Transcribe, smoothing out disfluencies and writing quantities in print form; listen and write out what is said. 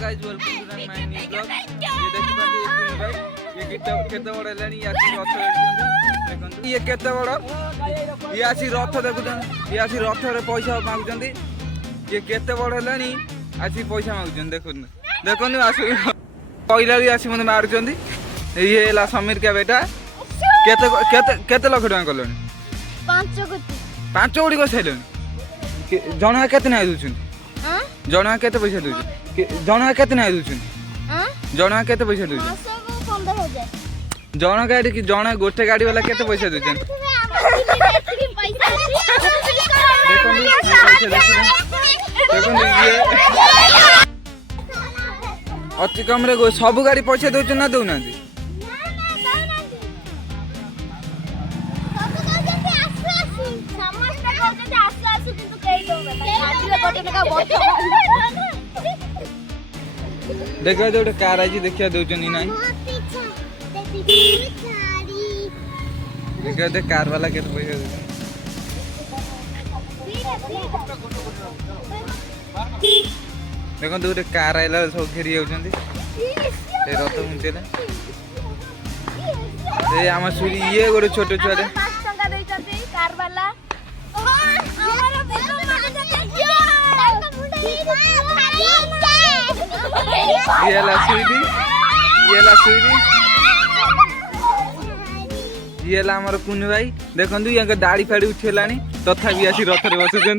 Guys, welcome to my new blog. ये देखि पाते कुन भाई ये केते बड़ हेलानी यासी रथ देखंतु ये केते बड़ यासी रथ देखुछन यासी रथ रे पैसा मागुचंदी ये केते बड़ हेलानी आसी पैसा मागुचन देखुन देखनु आसी पहिला री आसी मने मारुचंदी ये हेला समीर का बेटा केते केते केते लाख टका कलोनी 5 कोटी को सैलोनी जणा केते नै दुछन जणा केते पैसा दुछन जणा केते नै दुछन जणा केते पैसा दुछन 15,000 जणा गाड़ी की जणा गोटे गाड़ी वाला केते पैसा दुछन देखो ये अति कम रे सब गाड़ी पैसा दउछन ना दउ ना देखा जो कार आई देखिया दउछन ना देखा दे कार वाला केते पैसा दउछन देखो गोटे कार आइला सब घेरी जाउछंदी ए रथ मुंचेला ए आम सुरी ये गोटे छोटे छुआ 5 टका दैछंती कार वाला ये ला हमर कुन भाई देखंतु यहाँ दाढ़ी फाड़ी उठेलानी तथा भी आसी रथ रे बसुछंदी।